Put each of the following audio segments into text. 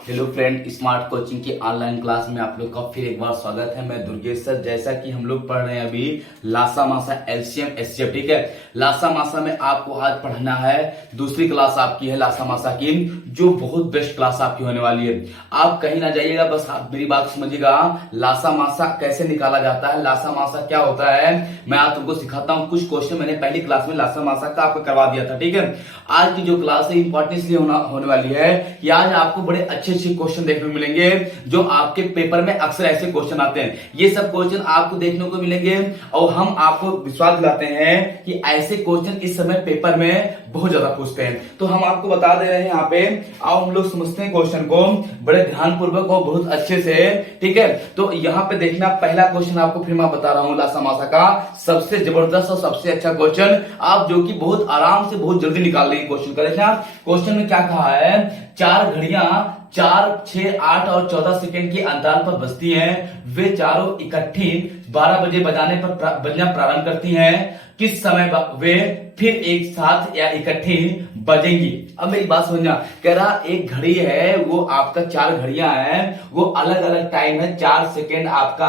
Hello friend, smart coaching की online class में आप लोग का फिर एक बार स्वागत है। मैं दुर्गेश सर। जैसा कि हम लोग पढ़ रहे हैं अभी लासा मासा एलसीएम एचसीएफ, ठीक है। लासा मासा में आपको आज पढ़ना है दूसरी क्लास आपकी है लासा मासा की, जो बहुत बेस्ट क्लास आपकी होने वाली है। आप कहीं ना जाइएगा, बस आप मेरी बात समझिएगा। लासा मासा कैसे निकाला जाता है, लासा मासा क्या होता है, मैं आप तुमको सिखाता हूँ। कुछ क्वेश्चन मैंने पहली क्लास में लासा मासा का आपको करवा दिया था, ठीक है। आज की जो क्लास है इंपॉर्टेंस होने वाली है कि आज आपको बड़े अच्छे क्वेश्चन देखने को मिलेंगे जो आपके पेपर में अक्सर ऐसे क्वेश्चन आते हैं। ये सब क्वेश्चन आपको देखने को मिलेंगे और हम आपको विश्वास दिलाते हैं कि ऐसे क्वेश्चन इस समय पेपर में बहुत ज्यादा पूछते हैं। तो हम आपको बता दे रहे हैं यहाँ पे, आओ हम लोग समझते हैं क्वेश्चन को बड़े ध्यानपूर्वक और बहुत अच्छे से, ठीक है। तो यहाँ पे देखना, पहला क्वेश्चन आपको फिर मैं बता रहा हूँ लासा मासा का सबसे जबरदस्त और सबसे अच्छा क्वेश्चन, आप जो कि बहुत आराम से बहुत जल्दी निकाल लेंगे क्वेश्चन का। देखना क्वेश्चन में क्या कहा है, चार घड़ियां 4, 6, 8 और 14 सेकंड के अंतराल पर बजती हैं। वे चारों इकट्ठी 12 बजे बजना प्रारंभ करती हैं। किस समय वे फिर एक साथ या इकट्ठी बजेंगी? अब मेरी बात समझना, कह रहा एक घड़ी है, वो आपका 4 घड़ियां हैं, वो अलग अलग टाइम है। 4 सेकंड आपका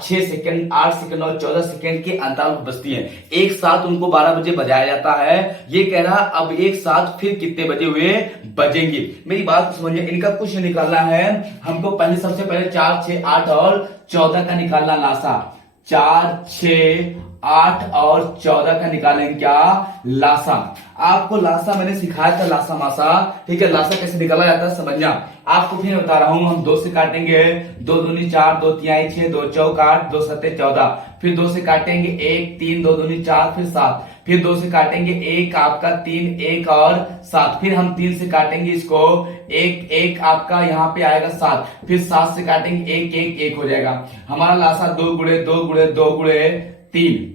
6 सेकंड, 8 सेकंड और 14 सेकंड के अंतराल पर बजती हैं। एक साथ उनको 12 बजे बजाया जाता है। ये कह रहा अब एक साथ फिर कितने बजे हुए बजेंगे? मेरी बात समझिए, इनका कुछ निकालना है हमको। पहले सबसे पहले 4, 6, 8 और 14 का निकालना लासा। 4, 6, 8 और 14 का निकालेंगे क्या? लासा। आपको लासा मैंने सिखाया था, लासा मासा, ठीक है। लासा कैसे निकाला जाता है समझना। आपको फिर बता रहा हूं, हम 2 से काटेंगे, 2 दूनी 4, 2 तिहाई 6, 2 चौक 8, 2 सत्ते 14। फिर 2 से काटेंगे 1, 3, 2 दूनी 4, फिर 7। फिर 2 से काटेंगे 1 आपका 3, 1 और 7। फिर हम 3 से काटेंगे इसको 1, 1 आपका यहाँ पे आएगा 7। फिर 7 से काटेंगे 1, 1, 1 हो जाएगा हमारा लासा। 2 गुणे 2 गुणे 2 गुणे 3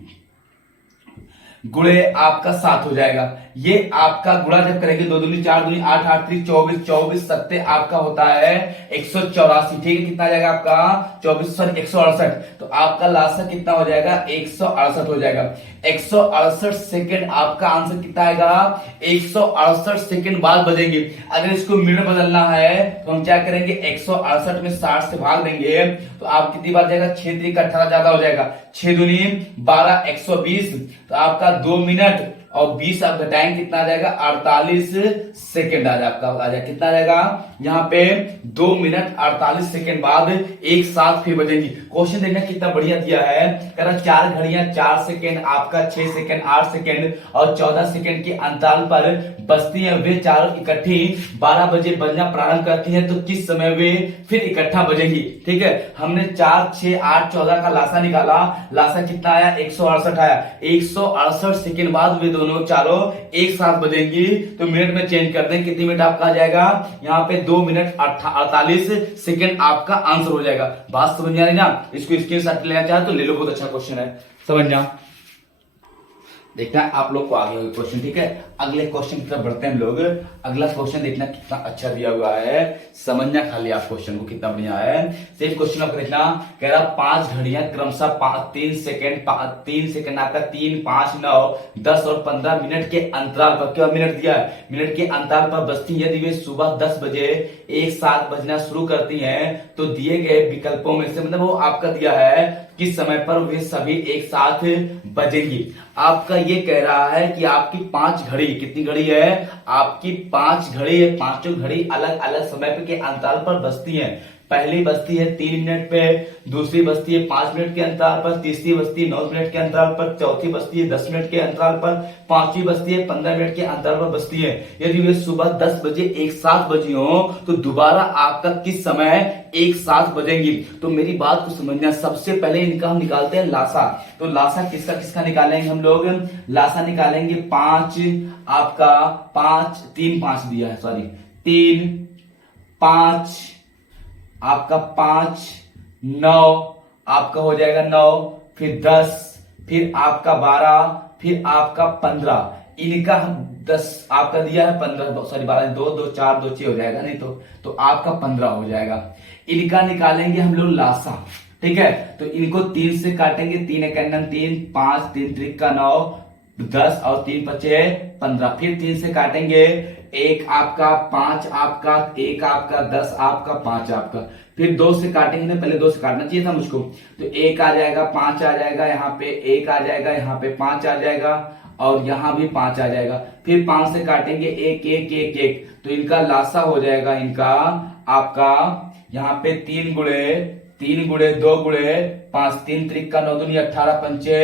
गुणे आपका 7 हो जाएगा। ये आपका गुणा जब करेंगे 2 दूनी 4 दूनी 8, 8 3 24, 24 सत्ते आपका होता है 184, ठीक है। कितना आ जाएगा आपका? 24 सॉरी 168। तो आपका लासा कितना हो जाएगा? 168 हो जाएगा। 168 सेकंड आपका आंसर कितना आएगा? 168 सेकंड बाद बजेंगे। अगर इसको मिनट बदलना है तो हम क्या करेंगे, 168 में 60 से भाग देंगे तो आप कितनी बार जाएगा? 6 3 18 ज्यादा हो जाएगा। 6 दूनी 12, 120। तो आपका 2 मिनट और 20 आप घटाएंगे, कितना आ जाएगा? 48 सेकंड आ जाएगा। कितना आ जाएगा? यहाँ पे 2 मिनट 48 सेकंड बाद एक साथ फिर बजेंगी। क्वेश्चन देखना कितना बढ़िया दिया है। कह रहा 4 घड़ियां 4 सेकंड आपका 6 सेकंड 8 सेकंड और 14 सेकंड के अंतराल पर बजती हैं। वे चारों इकट्ठी 12 बजे बजना प्रारंभ करती हैं। तो किस समय वे फिर इकट्ठा बजेंगी? ठीक है, हमने 4, 6, 8, 14 का लासा निकाला। लासा कितना आया? 168 आया। 168 सेकंड बाद वे दोनों चारों एक साथ बजेंगी। तो मिनट में चेंज कर दें, कितनी मिनट आपका आ जाएगा? यहाँ पे 2 मिनट 48 सेकंड आपका आंसर हो जाएगा। बात समझ में आ रही ना? इसको स्क्रीनशॉट लेना चाहे तो ले लो, बहुत अच्छा क्वेश्चन है, समझना। देखना आप लोग को आगे होगा क्वेश्चन, ठीक है। अगले क्वेश्चन की तरफ बढ़ते हैं हम लोग। अगला क्वेश्चन देखना कितना अच्छा दिया हुआ है, समझना खाली आप क्वेश्चन को कितना बढ़िया है। सेम क्वेश्चन आपको देखना, कह रहा 5 घड़ियां क्रमशः 3 सेकंड आपका 3, 5, 9, 10 और 15 मिनट के अंतराल पर, क्या मिनट दिया है? मिनट के अंतराल पर बजती है। यदि वे सुबह 10 बजे एक साथ बजना शुरू करती हैं तो दिए गए विकल्पों में से, मतलब वो आपका दिया है किस समय पर वे सभी एक साथ बजेंगी। आपका ये कह रहा है कि आपकी 5 घड़ी, कितनी घड़ी है? आपकी 5 घड़ी है। पांचों घड़ी अलग अलग समय के अंतराल पर बजती हैं। पहली बजती है 3 मिनट पे, दूसरी बजती है 5 मिनट के अंतराल पर, तीसरी बजती है 9 मिनट के अंतराल पर, चौथी बजती है 10 मिनट के अंतराल पर, पांचवी बजती है 15 मिनट के अंतराल पर बजती है। यदि वे सुबह 10 बजे एक साथ बजी हो तो दोबारा आपका किस समय एक साथ बजेंगी? तो मेरी बात को समझना, सबसे पहले इनका हम निकालते हैं लासा। तो लासा किसका किसका निकालेंगे हम लोग? लासा निकालेंगे 5 आपका 5 3 5 दिया है, सॉरी 3 5 आपका 5 9 आपका हो जाएगा 9, फिर 10, फिर आपका 12, फिर आपका 15। इनका हम 10 आपका दिया है 15, सॉरी 12, 2 2 4 2 6 हो जाएगा, नहीं तो आपका 15 हो जाएगा। इनका निकालेंगे हम लोग लासा, ठीक है। तो इनको 3 से काटेंगे, 3 1 3, 5 3 3 का 9, 10 और 3 बचे 15। फिर 3 से काटेंगे, एक आपका, 5 आपका, एक आपका, 10 आपका, 5 आपका। फिर 2 से काटेंगे ना, पहले 2 से काटना चाहिए था मुझको, तो 1 आ जाएगा, 5 आ जाएगा, यहाँ पे 1 आ जाएगा, यहाँ पे 5 आ जाएगा और यहाँ भी 5 आ जाएगा। फिर 5 से काटेंगे, 1 1 1 1, तो इनका लासा हो जाएगा इनका आपका यहाँ पे 3 गुणे 2 गुणे 5, 3 त्रिक का 9 दूनी 18 पंचे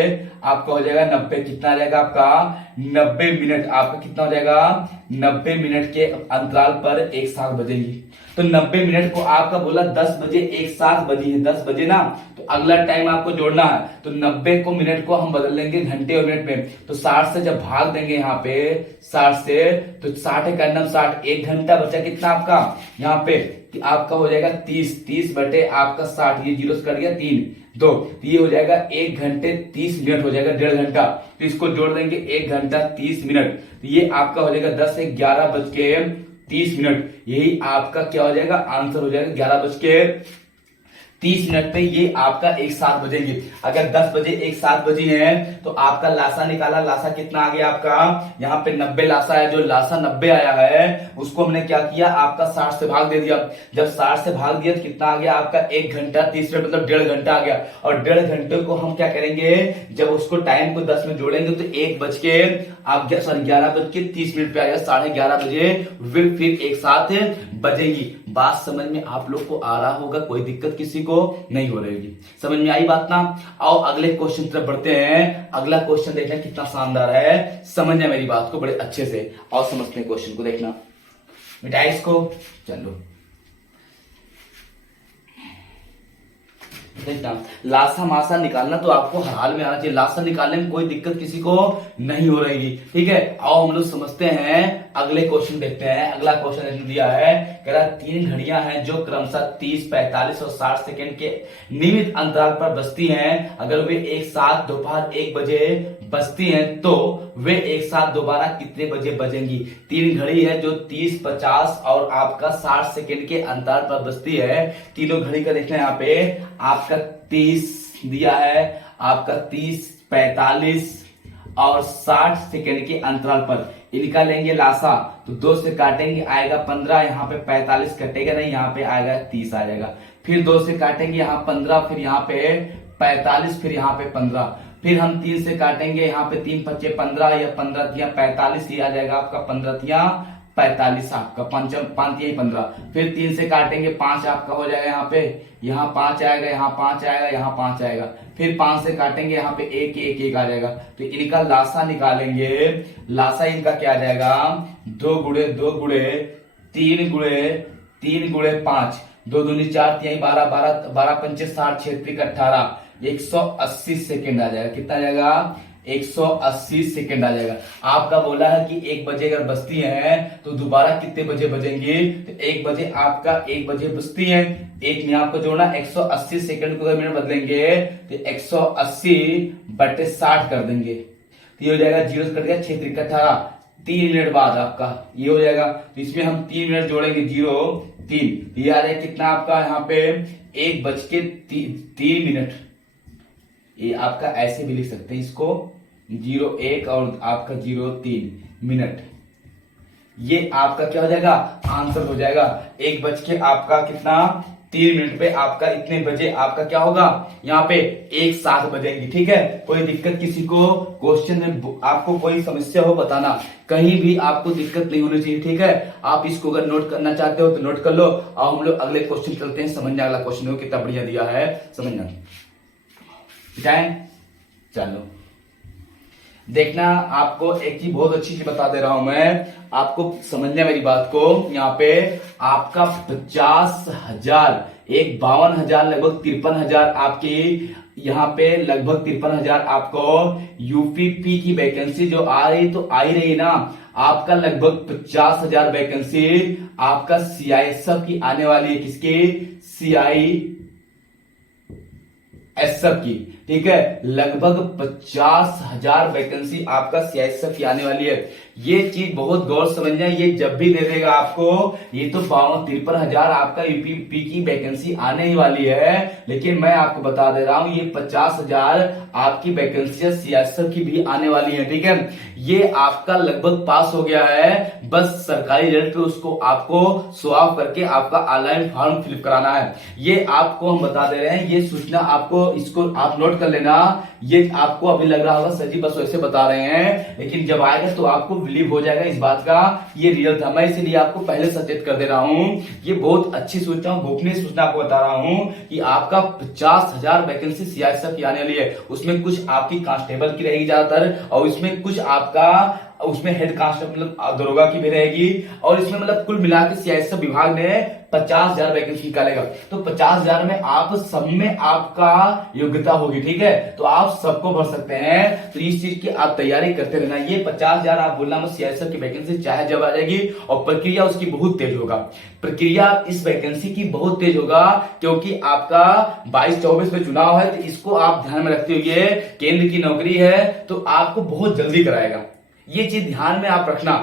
आपका हो जाएगा 90। कितना आ जाएगा आपका 90 मिनट। आपका कितना हो जाएगा 90 मिनट के अंतराल पर एक साथ बजेंगी। तो 90 मिनट को आपका बोला 10 बजे एक साथ बजी है, 10 बजे ना, तो अगला टाइम आपको जोड़ना है। तो 90 को मिनट को हम बदल लेंगे घंटे और मिनट में। तो 60 से जब भाग देंगे यहाँ पे 60 से, तो 60 का नाम 60, 1 घंटा बचा कितना आपका यहाँ पे आपका हो जाएगा 30 बटे आपका 60, ये जीरो से कट गया 3 2, तो ये हो जाएगा 1 घंटे 30 मिनट हो जाएगा, 1.5 घंटा। तो इसको जोड़ देंगे 1 घंटा 30 मिनट, तो ये आपका हो जाएगा 10 से 11 बज के 30 मिनट। यही आपका क्या हो जाएगा आंसर हो जाएगा 11 बज के 30 मिनट पे ये आपका एक साथ बजेंगे। अगर 10 बजे एक साथ बजी है तो आपका लासा निकाला, लासा कितना आ गया आपका यहाँ पे 90 लासा है। जो लासा 90 आया है उसको हमने क्या किया आपका 60 से भाग दे दिया। जब 60 से भाग दिया तो कितना आ गया आपका 1 घंटा 30 मिनट, मतलब 1.5 घंटा आ गया। और 1.5 घंटे को हम क्या करेंगे, जब उसको टाइम को 10 में जोड़ेंगे तो 1 बज के आप 11 बज के 30 मिनट पे आ गया, 11:30 बजे फिर एक साथ बजेंगी। बात समझ में आप लोग को आ रहा होगा, कोई दिक्कत किसी को नहीं हो रहेगी। समझ में आई बात ना। आओ अगले क्वेश्चन तरफ बढ़ते हैं। अगला क्वेश्चन देखना कितना शानदार है, समझना मेरी बात को बड़े अच्छे से और समझते हैं क्वेश्चन को। देखना मिटाई इसको, चलो देखना। लासा मासा निकालना तो आपको हर हाल में आना चाहिए, लासा निकालने में कोई दिक्कत किसी को नहीं हो रही। ठीक है, आओ हम लोग समझते हैं, अगले क्वेश्चन देखते हैं। अगला क्वेश्चन दिया है, कह रहा 3 घड़ियां हैं जो क्रमशः 30, 45 और 60 सेकंड के नियमित अंतराल पर बजती हैं। अगर वे एक साथ दोपहर 1 बजे बजती हैं तो वे एक साथ दोबारा कितने बजे बजेंगी। 3 घड़ी है जो 30, 50 और आपका 60 सेकंड के अंतराल पर बजती है। तीनों घड़ी का देखना है यहाँ पे, आपका 30 दिया है, आपका 30, 45 और 60 सेकंड के अंतराल पर इनका लेंगे लासा। तो 2 से काटेंगे आएगा 15, यहाँ पे 45 कटेगा नहीं, यहाँ पे आएगा 30 आ जाएगा। फिर 2 से काटेंगे यहाँ 15, फिर यहाँ पे 45, फिर यहाँ पे 15। फिर हम 3 से काटेंगे, यहाँ पे 3 पच्चे 15 या 15 तिया 45, ये आ जाएगा आपका 15 तिया 45 आपका, 5 तिया 15। फिर 3 से काटेंगे 5 आपका हो जाएगा, यहाँ 5 आएगा, यहाँ 5 आएगा, यहाँ 5 आएगा। फिर 5 से काटेंगे, यहाँ पे 1 1 1 आ जाएगा। तो इनका लासा निकालेंगे, लासा इनका क्या आ जाएगा 2 गुणे 2 गुणे 3 गुणे 3 गुणे 5, 2 दूनी 4 तिहाई 12 12 12 पंचे 60 6 त्रिक 18, 180 सेकेंड आ जाएगा। कितना आ जाएगा 180 सेकेंड आ जाएगा। आपका बोला है कि 1 बजे अगर बजती है तो दोबारा कितने बजे बजेंगे, तो 1 बजे आपका 1 बजे बजती है, एक में आपको जोड़ना 180 सेकेंड को अगर मिनट बदलेंगे तो 180 बटे 60 कर देंगे, तो ये हो जाएगा 0 से कट गया 6 त्रिक 18, 3 मिनट बाद आपका ये हो जाएगा। तो इसमें हम 3 मिनट जोड़ेंगे 0 3, ये आ जाएगा कितना आपका यहाँ पे 1 बज के 3 मिनट। ये आपका ऐसे भी लिख सकते हैं इसको 01 और आपका 03 मिनट। ये आपका क्या हो जाएगा आंसर हो जाएगा। 1 बज के आपका कितना 3 मिनट पे आपका इतने बजे आपका क्या होगा यहाँ पे एक साथ बजेंगी। ठीक है, कोई दिक्कत किसी को क्वेश्चन में आपको कोई समस्या हो बताना, कहीं भी आपको दिक्कत नहीं होनी चाहिए। ठीक है, आप इसको अगर नोट करना चाहते हो तो नोट कर लो। और हम लोग अगले क्वेश्चन चलते हैं, समझना अगला क्वेश्चन हो कितना बढ़िया दिया है, समझना। चलो देखना, आपको एक चीज बहुत अच्छी चीज बता दे रहा हूं मैं, आपको समझना मेरी बात को। यहाँ पे आपका 50,000 एक 52,000 लगभग 53,000 आपकी यहाँ पे लगभग 53,000 आपको यूपीपी की वैकेंसी जो आ रही तो आ ही रही ना। आपका लगभग 50,000 वैकेंसी आपका सीआईएसएफ की आने वाली है। किसकी? सीआईएसएफ सीआईएसएफ की, ठीक है, लगभग 50,000 वैकेंसी आपका सीआईएसएफ की आने वाली है। ये चीज बहुत गौर समझना, ये जब भी दे देगा आपको, ये तो 53,000 आपका यूपी की वैकेंसी आने ही वाली है, लेकिन मैं आपको बता दे रहा हूं ये 50,000 आपकी वैकेंसी सीआईएसएफ की भी आने वाली है, ठीक है। ये आपका लगभग पास हो गया है, बस सरकारी रेट पे उसको आपको शो ऑफ करके आपका ऑनलाइन फॉर्म फिलअप कराना है। ये आपको हम बता दे रहे हैं, ये सूचना आपको, इसको आप नोट कर लेना। ये आपको अभी लग रहा होगा सर जी बस वैसे बता रहे हैं, लेकिन जब आएगा तो आपको बिलीव हो जाएगा इस बात का ये रियल था। मैं इसीलिए आपको पहले सचेत कर दे रहा हूं, ये बहुत अच्छी सूचना, गोपनीय सूचना आपको बता रहा हूं कि आपका 50,000 वैकेंसी सीआईएसएफ की आने वाली है। उसमें कुछ आपकी कांस्टेबल की रहेगी ज्यादातर, और उसमें कुछ आपका उसमें हेड कांस्टेबल मतलब दरोगा की भी रहेगी, और इसमें मतलब कुल मिलाकर सीआईएसएफ विभाग ने 50,000 वैकेंसी निकालेगा। तो 50,000 में आप सब में आपका योग्यता होगी, ठीक है, तो आप सबको भर सकते हैं। तो इस चीज की आप तैयारी करते रहना। ये 50,000 आप बोलना मत, सीआईएसएफ की वैकेंसी चाहे जब आ जाएगी, और प्रक्रिया उसकी बहुत तेज होगा। प्रक्रिया इस वैकेंसी की बहुत तेज होगा, क्योंकि आपका 22-24 में चुनाव है, तो इसको आप ध्यान में रखते हुए, केंद्र की नौकरी है तो आपको बहुत जल्दी कराएगा। ये चीज ध्यान में आप रखना,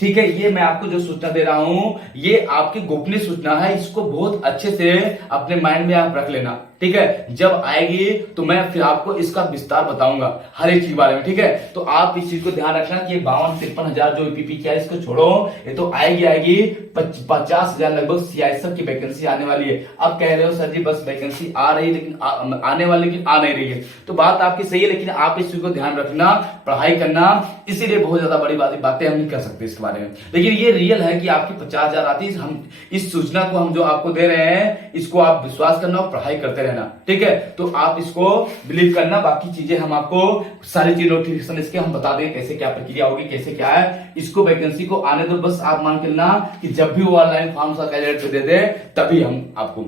ठीक है। ये मैं आपको जो सूचना दे रहा हूं ये आपकी गोपनीय सूचना है, इसको बहुत अच्छे से अपने माइंड में आप रख लेना, ठीक है। जब आएगी तो मैं फिर आपको इसका विस्तार बताऊंगा हर एक चीज बारे में, ठीक है। तो आप इस चीज को ध्यान रखना कि 52-53,000 जो ईपीपी क्या है इसको छोड़ो, ये तो आएगी 50,000 लगभग सीआईएसएफ की वैकेंसी आने वाली है। अब कह रहे हो सर जी बस वैकेंसी आ रही है लेकिन आने वाली लेकिन आ नहीं रही है, तो बात आपकी सही है, लेकिन आप इस चीज को ध्यान रखना, पढ़ाई करना, इसीलिए बहुत ज्यादा बड़ी बातें हम नहीं कर सकते इसके बारे में। लेकिन ये रियल है कि आपकी 50,000 आती है। हम इस सूचना को हम जो आपको दे रहे हैं इसको आप विश्वास करना और पढ़ाई करते रहना, ठीक है। तो आप इसको बिलीव करना, बाकी चीजें हम आपको सारी चीज नोटिफिकेशन इसके हम बता दें कैसे क्या प्रक्रिया होगी, कैसे क्या है। इसको वैकेंसी को आने दो, बस आप मान के लेना कि जब भी वो ऑनलाइन फॉर्म कैंडिडेट पे दे दे तभी हम आपको,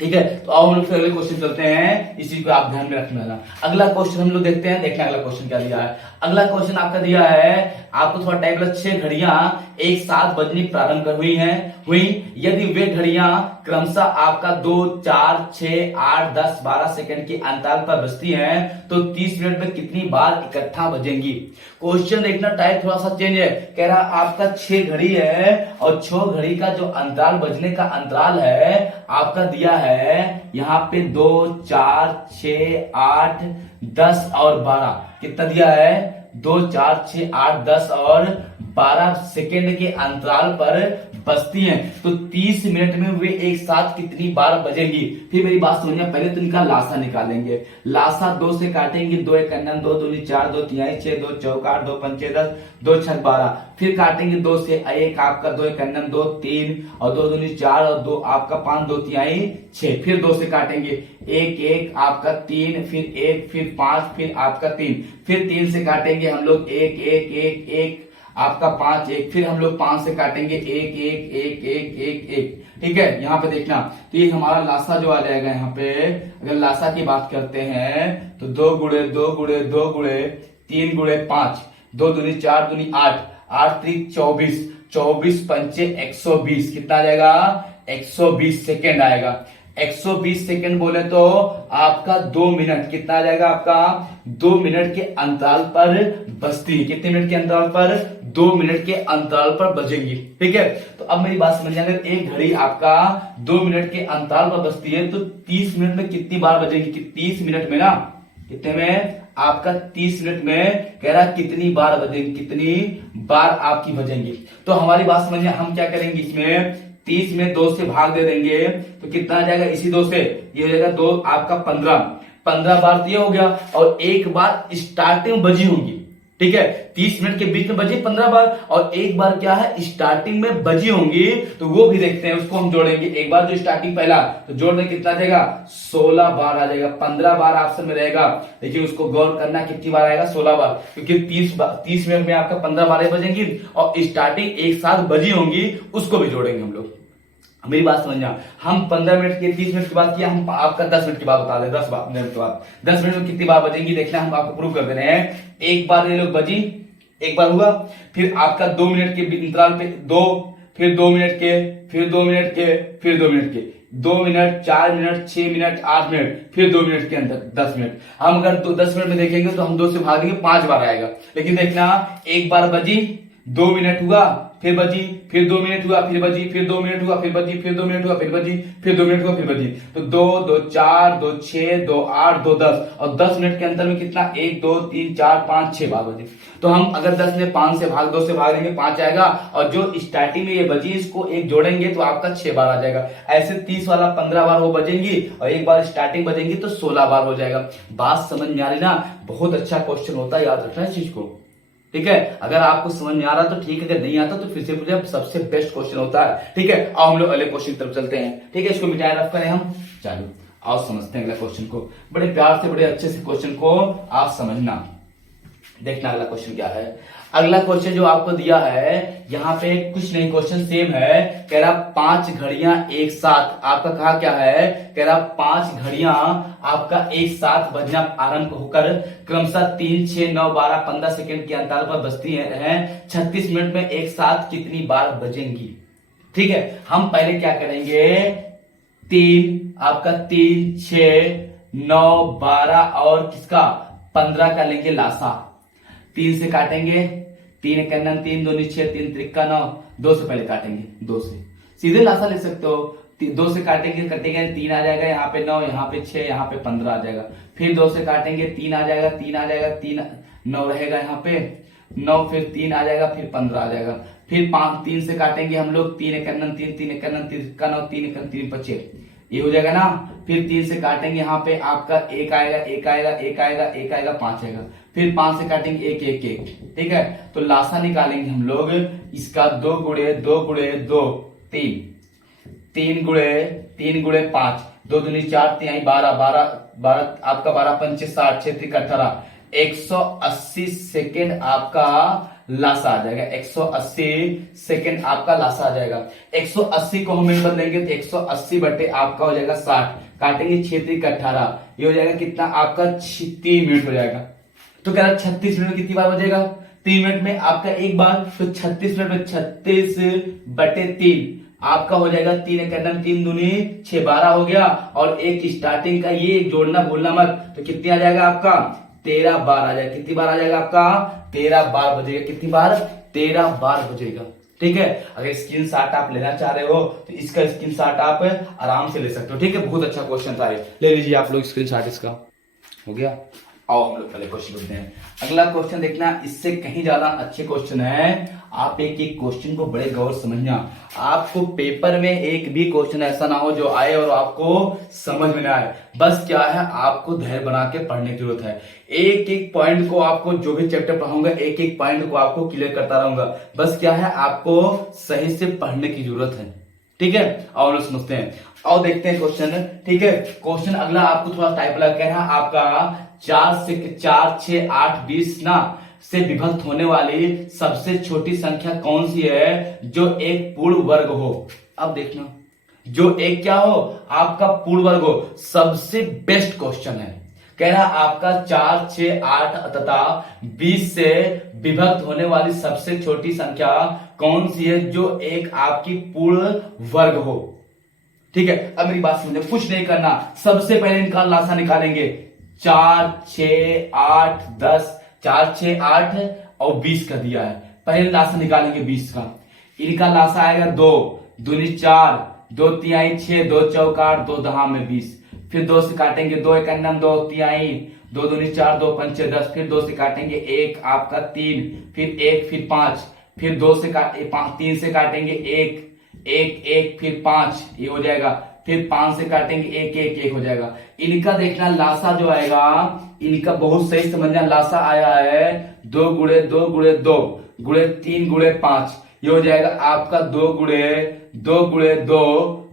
ठीक है। तो अब हम लोग अगले क्वेश्चन चलते हैं, इसी को आप ध्यान में रखना। अगला क्वेश्चन हम लोग देखते हैं, देखना अगला क्वेश्चन क्या दिया है। अगला क्वेश्चन आपका दिया है, आपको थोड़ा टाइप लगा, 6 घड़ियां एक साथ बजनी प्रारंभ हुई यदि वे घड़ियां क्रमशः आपका 2, 4, 6, 8, 10, 12 सेकंड के अंतराल पर बजती हैं तो 30 मिनट में कितनी बार इकट्ठा बजेंगी। क्वेश्चन देखना, टाइप थोड़ा सा चेंज है, कह रहा आपका 6 घड़ी है और 6 घड़ी का जो अंतराल बजने का अंतराल है आपका दिया है यहाँ पे 2, 4, 6, 8, 10 और 12, कितना दिया है 2, 4, 6, 8, 10 और 12 सेकेंड के अंतराल पर बजती हैं, तो 30 मिनट में वे एक साथ कितनी बार बजेंगी। फिर मेरी बात समझना, पहले तो इनका लासा निकालेंगे। लासा 2 से काटेंगे, 2 एक 2 दूनी 4, 2 तिहाई 6, 2 चौका 8, 2 पंचे 10, 2 छक 12। फिर काटेंगे 2 से, एक आपका 2 एक 2 3 और 2 दूनी 4 और 2 आपका 5, 2 तिहाई 6। फिर 2 से काटेंगे, 1 1 आपका 3, फिर 1, फिर 5, फिर आपका 3। फिर 3 से काटेंगे हम लोग 1 1 1 1 आपका 5 1। फिर हम लोग 5 से काटेंगे 1 1 1 1 1 1, ठीक है। यहाँ पे देखना, तो ये हमारा लासा जो आ जाएगा यहाँ पे, अगर लासा की बात करते हैं तो 2 गुणे 2 गुणे 2 गुणे 3 गुणे 5, 2 दूनी 4 दूनी 8, 8 3 24, 24 पंचे 120, कितना आ जाएगा 120 सेकेंड आएगा। 120 सेकेंड बोले तो आपका 2 मिनट, कितना आ जाएगा आपका 2 मिनट के अंतराल पर बजती है। कितने मिनट के अंतराल पर 2 मिनट के अंतराल पर बजेंगी, ठीक है। तो अब मेरी बात समझिए, अगर एक घड़ी आपका 2 मिनट के अंतराल पर बजती है तो 30 मिनट में कितनी बार बजेगी, कि 30 मिनट में ना, कितने में आपका 30 मिनट में कह रहा कितनी बार बजेंगी, कितनी बार आपकी बजेंगी। तो हमारी बात समझिए, हम क्या करेंगे इसमें 30 में 2 से भाग दे देंगे तो कितना आ जाएगा, इसी 2 से ये हो जाएगा 2 आपका 15 बार तो ये हो गया, और एक बार स्टार्टिंग बजी होंगी, ठीक है। 30 मिनट के बीच में बजी 15 बार, और एक बार क्या है स्टार्टिंग में बजी होंगी, तो वो भी देखते हैं, उसको हम जोड़ेंगे। एक बार जो स्टार्टिंग पहला तो जोड़ने कितना जाएगा 16 बार आ जाएगा। 15 बार ऑप्शन में रहेगा, लेकिन उसको गौर करना कितनी बार आएगा 16 बार, क्योंकि 30 मिनट में आपका 15 बार बजेंगी और स्टार्टिंग एक साथ बजी होंगी, उसको भी जोड़ेंगे हम लोग। मेरी बात समझना, हम 15 मिनट की 30 मिनट की बात किया, हम आपका 10 मिनट की बात बता दें। 10 मिनट के बाद 10 मिनट में कितनी बार बजेंगी देखना, हम आपको प्रूव कर दे रहे हैं। एक बार ये लोग बजी, एक बार हुआ, फिर आपका 2 मिनट के अंतराल पे 2, फिर 2 मिनट के, फिर 2 मिनट के, फिर 2 मिनट के, 2 मिनट, 4 मिनट, 6 मिनट, 8 मिनट, फिर 2 मिनट के अंदर 10 मिनट। हम अगर 10 मिनट में देखेंगे तो हम 2 से भाग देंगे 5 बार आएगा। लेकिन देखना, एक बार बजी, 2 मिनट हुआ, फिर बजी, फिर 2 मिनट हुआ, फिर बजी, फिर 2 मिनट हुआ, फिर बजी, फिर 2 मिनट हुआ, फिर बजी, फिर 2 मिनट हुआ, फिर बजी। तो 2, 2, 4, 2, 6, 2, 8, 2, 10, और 10 मिनट के अंदर में कितना, 1, 2, 3, 4, 5, 6 बार बजी। तो हम अगर 10 में 5 से भाग 2 से भाग देंगे 5 आएगा, और जो स्टार्टिंग में ये बजी इसको एक जोड़ेंगे तो आपका 6 बार आ जाएगा। ऐसे 30 वाला 15 बार वो बजेंगी, और एक बार स्टार्टिंग बजेंगी तो 16 बार हो जाएगा। बात समझ में आ रही ना? बहुत अच्छा क्वेश्चन होता है, याद रखना इस चीज को, ठीक है। अगर आपको समझ में आ रहा तो ठीक है, अगर नहीं आता तो फिर से पूछे, सबसे बेस्ट क्वेश्चन होता है, ठीक है। आओ हम लोग अगले क्वेश्चन की तरफ चलते हैं, ठीक है। इसको मिटाए रफ करें हम, चलो आओ समझते हैं अगला क्वेश्चन को। बड़े प्यार से, बड़े अच्छे से क्वेश्चन को आप समझना। देखना अगला क्वेश्चन क्या है। अगला क्वेश्चन जो आपको दिया है यहाँ पे कुछ नहीं, क्वेश्चन सेम है। कह रहा 5 घड़ियां एक साथ, आपका कहा क्या है, कह रहा 5 घड़ियां आपका एक साथ बजना आरंभ होकर क्रमशः 3, 6, 9, 12, 15 सेकंड के अंतराल पर बजती हैं। 36 मिनट में एक साथ कितनी बार बजेंगी? ठीक है, हम पहले क्या करेंगे, 3 आपका 3, 6, 9, 12 और किसका 15 का लेंगे लासा। 3 से काटेंगे, 3 कन्नन 3, 2 6, 3 त्रिक्का 9, 2 से पहले काटेंगे, 2 से सीधे लासा ले सकते हो। 2 से काटेंगे, कटेंगे 3 आ जाएगा, यहाँ पे 9, यहाँ पे 6, यहाँ पे 15 आ जाएगा। फिर 2 से काटेंगे, 3 आ जाएगा, 3 आ जाएगा, 3 9 रहेगा, यहाँ पे 9, फिर 3 आ जाएगा, फिर 15 आ जाएगा। फिर 3 से काटेंगे हम लोग, 3 कन्नन 3, 3 कन्नन 3 का 9, 3 3 25, ये हो जाएगा ना। फिर 3 से काटेंगे, यहाँ पे आपका 1 आएगा, 1 आएगा, 1 आएगा, 1 आएगा, 5 आएगा। फिर 5 से काटेंगे 1, 1, 1, ठीक है। तो लासा निकालेंगे हम लोग इसका, 2 गुणे 2 गुणे 2 3, 3 गुणे 5, 2 दूनी 4, 3 12, 12 आपका 12 पंचे 60, 6 3 18, 180 सेकेंड आपका लासा आ जाएगा। 180 सेकेंड आपका लासा आ जाएगा। 180 को हम बदलेंगे तो 180 बटे आपका हो जाएगा 60, काटेंगे 6 3 18, ये हो जाएगा कितना आपका 3 मिनट हो जाएगा। तो कह रहा 36 मिनट में कितनी बार बजेगा, 3 मिनट में आपका एक बार। तो 36 मिनट में 36 बटे 3 आपका हो जाएगा, 3 कन्नम 3 दूनी 6 12 हो गया, और एक स्टार्टिंग का ये जोड़ना भूलना मत। तो कितनी आ जाएगा आपका 13 बार आ जाएगा। कितनी बार आ जाएगा आपका 13 बार बजेगा। कितनी बार 13 बार बजेगा, ठीक है। अगर स्क्रीन शॉट आप लेना चाह रहे हो तो इसका स्क्रीन शॉट आप आराम से ले सकते हो, ठीक है। बहुत अच्छा क्वेश्चन था ये, ले लीजिए आप लोग स्क्रीन शॉट इसका, हो गया। आओ हम लोग पहले क्वेश्चन करते हैं। अगला क्वेश्चन देखना, इससे कहीं ज्यादा अच्छे क्वेश्चन है। आप एक एक क्वेश्चन को बड़े गौर समझना। आपको पेपर में एक भी क्वेश्चन ऐसा ना हो जो आए और आपको समझ में ना आए। बस क्या है, आपको धैर्य बना के पढ़ने की जरूरत है। एक एक पॉइंट को आपको, जो भी चैप्टर पढ़ाऊंगा एक एक पॉइंट को आपको क्लियर करता रहूंगा। बस क्या है, आपको सही से पढ़ने की जरूरत है, ठीक है। आओ लोग समझते हैं, आओ देखते हैं क्वेश्चन, ठीक है। क्वेश्चन अगला आपको थोड़ा टाइप लगा है आपका 4 से 4 6 8 20 ना से विभक्त होने वाली सबसे छोटी संख्या कौन सी है जो एक पूर्ण वर्ग हो। अब देखना, जो एक क्या हो, आपका पूर्ण वर्ग हो। सबसे बेस्ट क्वेश्चन है, कह रहा आपका 4 6 8 तथा 20 से विभक्त होने वाली सबसे छोटी संख्या कौन सी है जो एक आपकी पूर्ण वर्ग हो, ठीक है। अब मेरी बात समझो, कुछ नहीं करना, सबसे पहले इनका लासा निकालेंगे। 4 6 8 10, 4 6 8 और 20 का दिया है। पहले लासा निकालेंगे 20 का। इनका लासा आएगा 2 दूनी 4, 2 तिहाई 6, 2 चौका 8, 2 दहा में 20। फिर 2 से काटेंगे, 2 एक अन्नम 2 तिहाई, 2 दूनी 4, 2 पंचे 10। फिर 2 से काटेंगे 1 आपका 3, फिर 1, फिर 5, फिर 2 से 3 से काटेंगे 1 1 1, फिर 5, ये हो जाएगा। फिर 5 से काटेंगे 1 1 1 हो जाएगा। इनका देखना लासा जो आएगा, इनका बहुत सही समझना, लासा आया है 2 गुणे 2 गुणे 2 गुणे 3 गुणे 5, ये हो जाएगा आपका 2 गुणे 2 गुणे 2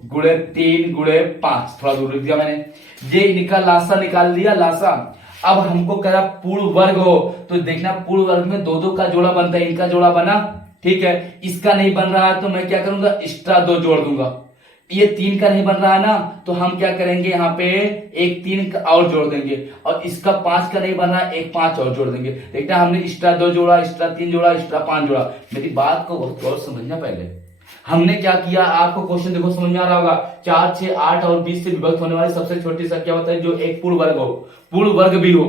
गुणे 3 गुणे 5। थोड़ा दूर लिख दिया मैंने, ये इनका लासा निकाल दिया, लासा। अब हमको कह रहा पूर्ण वर्ग हो, तो देखना पूर्ण वर्ग में 2 2 का जोड़ा बनता है। इनका जोड़ा बना, ठीक है। इसका नहीं बन रहा है तो मैं क्या करूंगा, एक्स्ट्रा 2 जोड़ दूंगा। ये 3 का नहीं बन रहा है ना, तो हम क्या करेंगे, यहाँ पे एक 3 का और जोड़ देंगे। और इसका 5 का नहीं बन रहा है, एक 5 और जोड़ देंगे। देखना हमने एक्स्ट्रा 2 जोड़ा, एक्स्ट्रा 3 जोड़ा, एक्स्ट्रा 5 जोड़ा। मेरी बात को बहुत गौर समझना पहले। हमने क्या किया, आपको क्वेश्चन देखो समझ में आ रहा होगा, 4, 6, 8 और 20 से विभक्त होने वाली सबसे छोटी संख्या होता है जो एक पूर्ण वर्ग हो, पूर्ण वर्ग भी हो।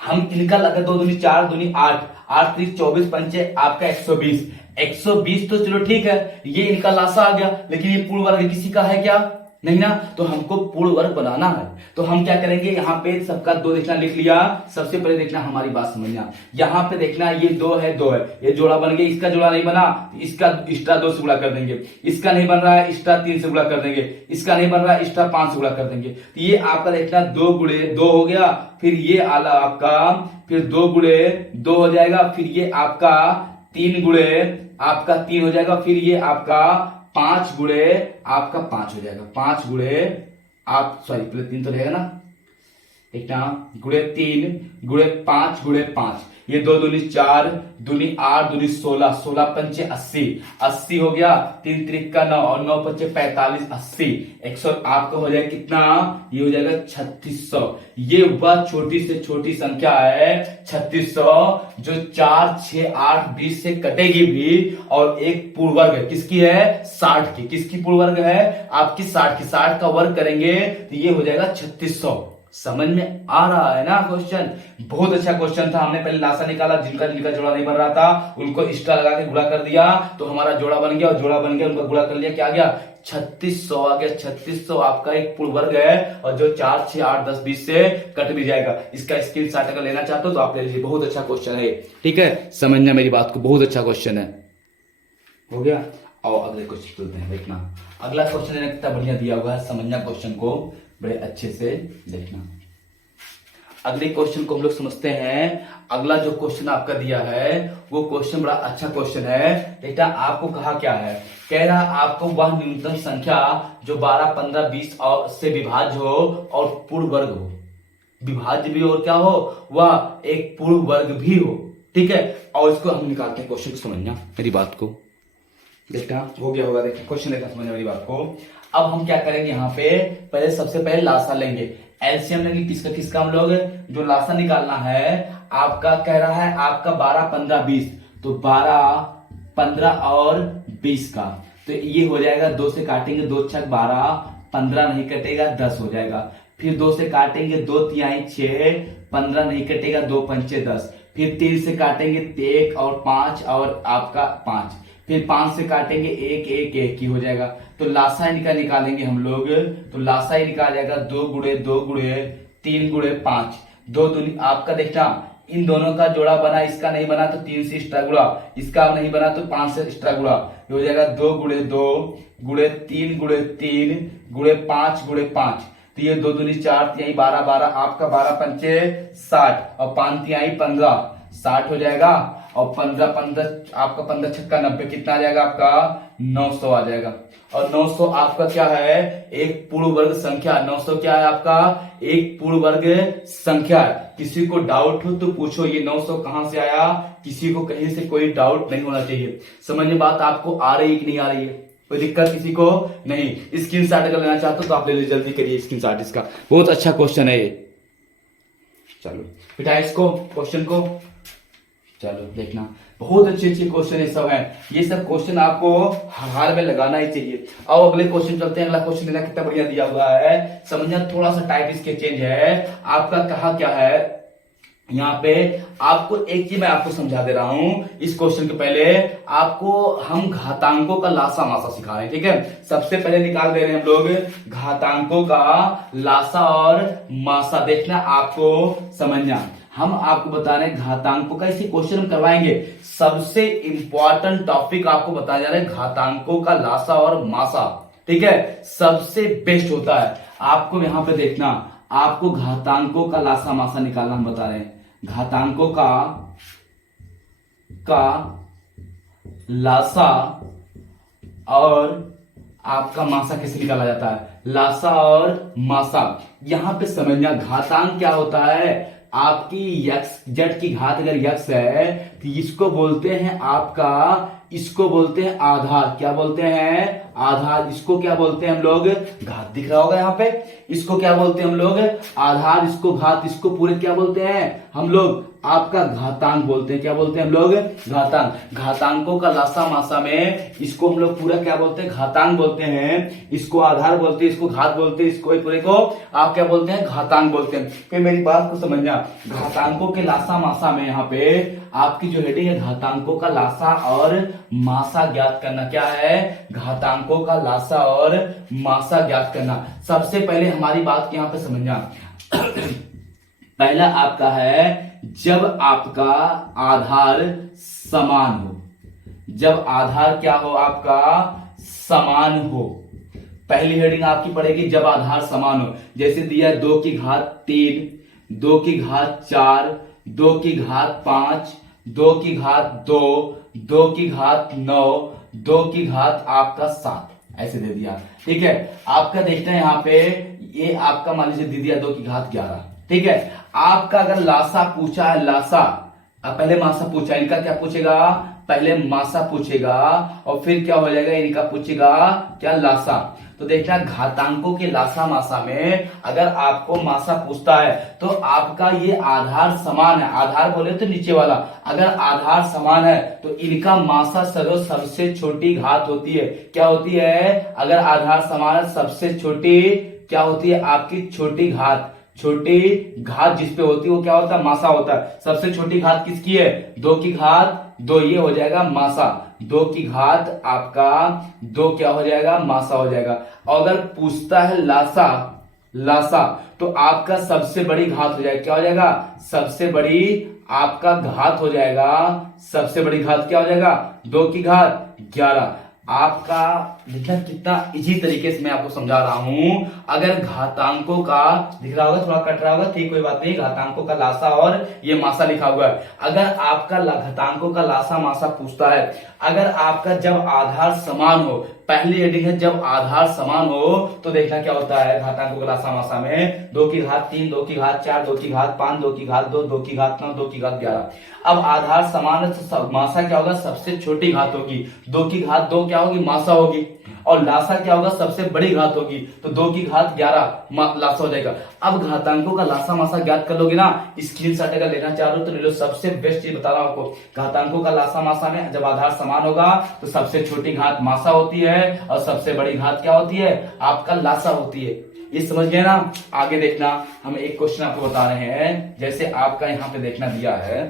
हम इनका लगा 2 दूनी 4 दूनी 8, 8 3 24 पंचे आपका 120, 120 तो चलो ठीक है, ये इनका लासा आ गया, लेकिन ये पूर्ण वर्ग किसी का है क्या, नहीं ना। तो हमको पूर्ण वर्ग बनाना है, तो हम क्या करेंगे, यहाँ पे सबका 2 देखना, लिख लिया। सबसे पहले देखना, हमारी बात समझना, यहाँ पे देखना ये 2 है, 2 है, ये जोड़ा बन गया, इसका जोड़ा नहीं बना, इसका एक्स्ट्रा 2 से गुणा कर देंगे, इसका नहीं बन रहा है एक्स्ट्रा 3 से गुणा कर देंगे, इसका नहीं बन रहा है एक्स्ट्रा 5 से गुणा कर देंगे। तो ये आपका देखना 2 गुणे 2 हो गया, फिर ये आला आपका, फिर 2 गुणे 2 हो जाएगा, फिर ये आपका 3 गुणे आपका 3 हो जाएगा, फिर ये आपका 5 गुणे आपका 5 हो जाएगा, 5 गुणे आप सॉरी पहले 3 तो रहेगा ना, देखना गुणे 3 गुणे 5 गुणे 5, ये 2 दूनी 4 दूनी 8 दूनी 16, 16 पंचे 80, 80 हो गया, 3 त्रिका 9 और 9 पंचे 45, 80, 100 आपका हो जाएगा कितना, ये हो जाएगा 3600। ये वह छोटी से छोटी संख्या है 3600 जो 4, 6, 8, 20 से कटेगी भी, और एक पूर्ण वर्ग है, किसकी है, 60 की, किसकी पूर्ण वर्ग है आपकी 60 की, 60 का वर्ग करेंगे तो ये हो जाएगा 3600। समझ में आ रहा है ना क्वेश्चन, बहुत अच्छा क्वेश्चन था। हमने पहले लासा निकाला, जिनका जिनका जोड़ा नहीं बन रहा था उनको एक्स्ट्रा लगा के गुणा कर दिया, तो हमारा जोड़ा बन गया, और जोड़ा बन गया उनका गुणा कर लिया, क्या आ गया 3600 आ गया। 3600 आपका एक पूर्ण वर्ग है, और जो 4, 6, 8, 10, 20 से कट भी जाएगा। इसका स्क्रीनशॉट अगर लेना चाहते हो तो आप ले लीजिए, बहुत अच्छा क्वेश्चन है, ठीक है, समझना मेरी बात को, बहुत अच्छा क्वेश्चन है। हो गया, और अगले क्वेश्चन चलते हैं, देखना अगला क्वेश्चन कितना बढ़िया दिया हुआ है, समझना क्वेश्चन को बड़े अच्छे से देखना। अगले क्वेश्चन को हम लोग समझते हैं। अगला जो क्वेश्चन आपका दिया है वो क्वेश्चन बड़ा अच्छा क्वेश्चन है। बेटा आपको कहा क्या है, कह रहा आपको वह न्यूनतम संख्या जो 12, 15, 20 और से विभाज्य हो और पूर्ण वर्ग हो, विभाज्य भी और क्या हो, वह एक पूर्ण वर्ग भी हो, ठीक है। और इसको हम निकालते हैं, क्वेश्चन को समझना मेरी बात को, देखना हो गया होगा, देखना क्वेश्चन देखना, समझना मेरी बात को। अब हम क्या करेंगे, यहाँ पे पहले सबसे पहले लासा लेंगे, एलसीएम लेंगे, किसका किसका हम लोग, जो लासा निकालना है आपका कह रहा है आपका 12, 15, 20, तो 12, 15 और 20 का, तो ये हो जाएगा 2 से काटेंगे, 2 छक 12, 15 नहीं कटेगा 10 हो जाएगा, फिर 2 से काटेंगे 2 तिहाई 6, 15 नहीं कटेगा, 2 पंचे 10, फिर 3 से काटेंगे 1 और 5 और आपका 5, फिर 5 से काटेंगे 1, 1, 1 की हो जाएगा। तो लासा इनका निकालेंगे हम लोग, तो लासा ही निकाल जाएगा 2 गुणे 2 गुणे 3 गुणे 5, 2 दूनी आपका देखना, इन दोनों का जोड़ा बना, इसका नहीं बना तो 3 से एक्स्ट्रा गुणा, इसका नहीं बना तो 5 से एक्स्ट्रा गुणा, हो जाएगा 2 गुणे 2 गुणे 3 गुणे 3 गुणे 5 गुणे 5, तो ये 2 दूनी 4 तिहाई 12, 12 आपका 12 पंचे 60 और 5 तिहाई 15, 60 हो जाएगा, और 15 15 आपका 15 छक्का 90, कितना आ जाएगा आपका 900 आ जाएगा। और 900 आपका क्या है, एक पूर्ण वर्ग संख्या, 900 क्या है आपका एक पूर्ण वर्ग संख्या। किसी को डाउट हो तो पूछो, ये 900 कहां से आया, किसी को कहीं से कोई डाउट नहीं होना चाहिए। समझ में बात आपको आ रही है कि नहीं आ रही है, कोई दिक्कत किसी को नहीं। स्क्रीनशॉट अगर लेना चाहते हो तो आप ले लीजिए, जल्दी करिए स्क्रीनशॉट, इसका बहुत अच्छा क्वेश्चन है ये। चलो बेटा इसको क्वेश्चन को चलो देखना, बहुत अच्छे अच्छे क्वेश्चन ये सब हैं, ये सब क्वेश्चन आपको हार में लगाना ही चाहिए। अब अगले क्वेश्चन चलते हैं। अगला क्वेश्चन देना कितना बढ़िया दिया हुआ है, समझना, थोड़ा सा टाइप इसके चेंज है। आपका कहा क्या है यहाँ पे, आपको एक चीज मैं आपको समझा दे रहा हूं, इस क्वेश्चन के पहले आपको हम घातांकों का लासा मासा सिखा रहे हैं, ठीक है। सबसे पहले निकाल दे रहे हैं हम लोग घातांकों का लासा और मासा, देखना आपको समझना। हम आपको बता रहे हैं घातांकों का, इसी क्वेश्चन में करवाएंगे। सबसे इंपॉर्टेंट टॉपिक आपको बताया जा रहा है घातांकों का लासा और मासा, ठीक है, सबसे बेस्ट होता है। आपको यहां पे देखना, आपको घातांकों का लासा मासा निकालना हम बता रहे हैं। घातांकों का लासा और आपका मासा कैसे निकाला जाता है, लासा और मासा। यहां पे समझना, घातांक क्या होता है, आपकी यक्स जेड की घात अगर यक्स है तो इसको बोलते हैं आपका, इसको बोलते हैं आधार, क्या बोलते हैं आधार, इसको क्या बोलते हैं हम लोग, घात दिख रहा होगा यहाँ पे, इसको क्या बोलते हैं हम लोग, आधार, इसको घात, इसको पूरे क्या बोलते हैं हम लोग, आपका घातांक बोलते हैं। क्या बोलते हैं हम लोग, घातांक। घातांकों का लासा मासा में इसको हम लोग पूरा क्या बोलते हैं, घातांक बोलते हैं। इसको आधार बोलते हैं, इसको घात बोलते हैं, इसको पूरे को आप क्या बोलते हैं, घातांक बोलते हैं। फिर मेरी बात को समझना, घातांकों के लासा मासा में यहाँ पे आपकी जो हेडिंग है, घातांकों का लासा और मासा ज्ञात करना। क्या है, घातांकों का लासा और मासा ज्ञात करना। सबसे पहले हमारी बात यहाँ पे समझना, पहला आपका है जब आपका आधार समान हो। जब आधार क्या हो, आपका समान हो। पहली हेडिंग आपकी पड़ेगी जब आधार समान हो। जैसे दिया 2 की घात 3, 2 की घात 4, 2 की घात 5, 2 की घात 2, 2 की घात 9, 2 की घात आपका 7, ऐसे दे दिया। ठीक है, आपका देखते हैं यहाँ पे, ये आपका मान लीजिए दे दिया 2 की घात 11। ठीक है, आपका अगर लासा पूछा है, लासा, अब पहले मासा पूछा, इनका क्या पूछेगा, पहले मासा पूछेगा और फिर क्या हो जाएगा, इनका पूछेगा क्या, लासा। तो देखना, घातांकों के लासा मासा में अगर आपको मासा पूछता है तो आपका ये आधार समान है। आधार बोले तो नीचे वाला, अगर आधार समान है तो इनका मासा सरो सबसे छोटी घात होती है। क्या होती है, अगर आधार समान है सबसे छोटी क्या होती है, आपकी छोटी घात। छोटी घात जिसपे होती है वो क्या होता है, मासा होता है। सबसे छोटी घात किसकी है, 2 की घात 2, ये हो जाएगा मासा। 2 की घात आपका 2 क्या हो जाएगा, मासा हो जाएगा। और अगर पूछता है लासा, लासा तो आपका सबसे बड़ी घात हो जाएगा। क्या हो जाएगा, सबसे बड़ी आपका घात हो जाएगा। सबसे बड़ी घात क्या हो जाएगा, 2 की घात 11। आपका देखिए कितना इजी तरीके से मैं आपको समझा रहा हूं। अगर घातांकों का दिख रहा होगा, थोड़ा कट रहा होगा, ठीक कोई बात नहीं, घातांकों का लासा और ये मासा लिखा हुआ है। अगर आपका घातांकों का लासा मासा पूछता है, अगर आपका जब आधार समान हो, पहली हेडिंग है जब आधार समान हो, तो देखना क्या होता है घातांकों का लासा मासा में, 2 की घात 3, 2 की घात 4, 2 की घात 5, 2 की घात 2, 2 की घात 9, 2 की घात 11। अब आधार समान है तो मासा क्या होगा, सबसे छोटी घात होगी। 2 की घात 2 क्या होगी, मासा होगी। और लासा क्या होगा, सबसे बड़ी घात होगी। तो 2 की घात 11 लासा हो जाएगा। अब घातांकों का लासा मासा ज्ञात कर लोगे ना, स्क्रीनशॉट अगर लेना चाह रहे हो तो ले लो। सबसे बेस्ट चीज बता रहा हूं आपको, घातांकों का लासा मासा में जब आधार समान होगा तो सबसे छोटी घात मासा होती है और सबसे बड़ी घात क्या होती है, आपका लासा होती है। ये समझ गए ना। आगे देखना, हम एक क्वेश्चन आपको बता रहे हैं। जैसे आपका यहाँ पे देखना दिया है,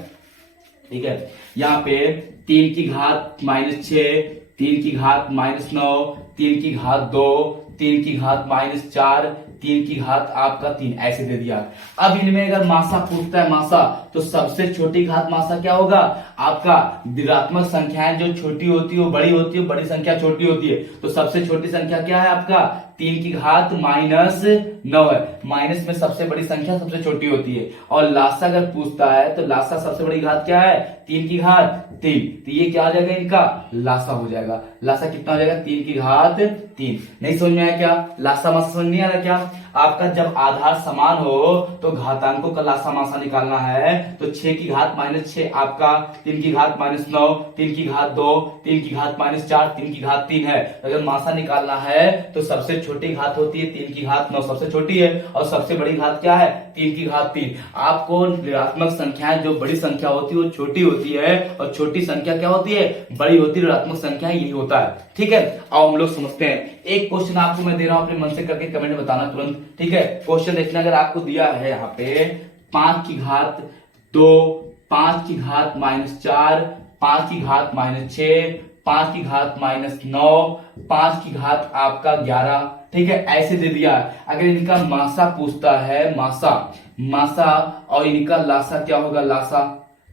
ठीक है, यहाँ पे 3 की घात -6, 3 की घात -9, 3 की घात 2, 3 की घात -4, 3 की घात आपका 3, ऐसे दे दिया। अब इनमें अगर मासा पूछता है, मासा, तो सबसे छोटी घात मासा क्या होगा, आपका ऋणात्मक संख्याएं जो छोटी होती है वो बड़ी होती है, बड़ी संख्या छोटी होती है। तो सबसे छोटी संख्या क्या है आपका, 3 की घात -9 है। माइनस में सबसे बड़ी संख्या सबसे छोटी होती है। और लासा अगर पूछता है तो लासा सबसे बड़ी घात क्या है, 3 की घात 3। तो ये क्या हो जाएगा, इनका लासा हो जाएगा। लासा कितना हो जाएगा, 3 की घात 3। नहीं समझ में आया क्या, लासा मासा समझ नहीं आ रहा क्या। आपका जब आधार समान हो तो घातांकों का लासा मासा निकालना है। तो 6 की घात -6 आपका, 3 की घात -9, 3 की घात 2, 3 की घात -4, 3 की घात 3 है। अगर मासा निकालना है तो सबसे छोटी घात होती है 3 की घात 9, सबसे छोटी है। और सबसे बड़ी घात क्या है, 3 की घात 3। आपको ऋणात्मक संख्याएं जो बड़ी संख्या होती है वो छोटी होती है और छोटी संख्या क्या होती है, बड़ी होती है। ऋणात्मक संख्या यही होता है। ठीक है, अब हम लोग समझते हैं। एक क्वेश्चन आपको मैं दे रहा हूं, अपने मन से करके कमेंट में बताना तुरंत। ठीक है, क्वेश्चन देखना, अगर आपको दिया है यहाँ पे 5 की घात 2, 5 की घात -4, 5 की घात -6, 5 की घात -9, 5 की घात आपका 11। ठीक है, ऐसे दे दिया। अगर इनका मासा पूछता है, मासा, मासा और इनका लासा क्या होगा, लासा,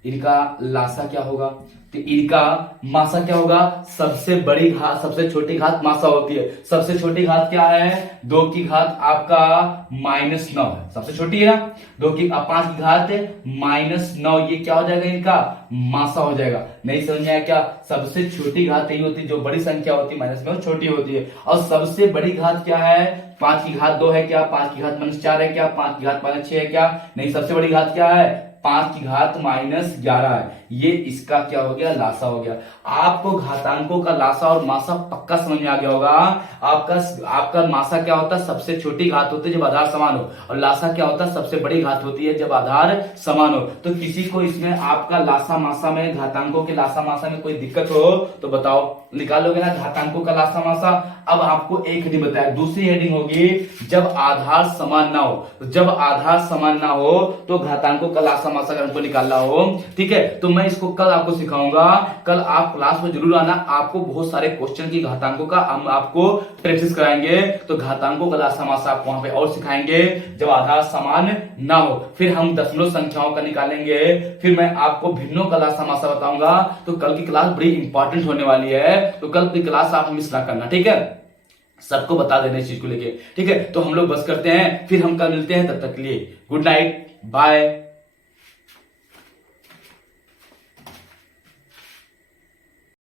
इनका लासा क्या होगा, तो इनका मासा क्या होगा, सबसे बड़ी घात सबसे छोटी घात मासा होती है। सबसे छोटी घात क्या है, 2 की घात आपका -9 है, सबसे छोटी है ना। 2 की 5 की घात -9, ये क्या हो जाएगा, इनका मासा हो जाएगा। नहीं समझ में आया क्या, सबसे छोटी घात यही होती है, जो बड़ी संख्या होती है माइनस में वो छोटी होती है। और सबसे बड़ी घात क्या है, 5 की घात 2 है क्या, 5 की घात -4 है क्या, 5 की घात -6 है क्या, नहीं, सबसे बड़ी घात क्या है, 5 की घात -11 है। ये इसका क्या हो गया, लासा हो गया। आपको घातांकों का लासा और मासा पक्का समझ में आ गया होगा। आपका आपका मासा क्या होता है, सबसे छोटी घात होती है जब आधार समान हो, और लासा क्या होता है, सबसे बड़ी घात होती है जब आधार समान हो। तो किसी को इसमें आपका लासा मासा में, घातांकों के लासा मासा में कोई दिक्कत हो तो बताओ, निकालोगे ना घातांकों का लासा मासा। अब आपको एक हेडिंग बताया, दूसरी हेडिंग होगी जब आधार समान ना हो। तो जब आधार समान ना हो तो घातांकों का लासा मासा अगर हमको निकालना हो, ठीक है, तो मैं इसको कल आपको सिखाऊंगा। कल आप क्लास में जरूर आना, आपको बहुत सारे क्वेश्चन की घातांकों का हम आपको प्रैक्टिस कराएंगे। तो घातांकों का लासा मासा आपको वहां पे और सिखाएंगे जब आधार समान ना हो। फिर हम दशमलव संख्याओं का निकालेंगे, फिर मैं आपको भिन्नों का लासा मासा बताऊंगा। तो कल की क्लास बड़ी इंपॉर्टेंट होने वाली है, तो कल की क्लास आप मिस ना करना, ठीक है, सबको बता देना इस चीज को लेके, ठीक है। तो हम लोग बस करते हैं, फिर हम कल मिलते हैं, तब तक के लिए गुड नाइट, बाय।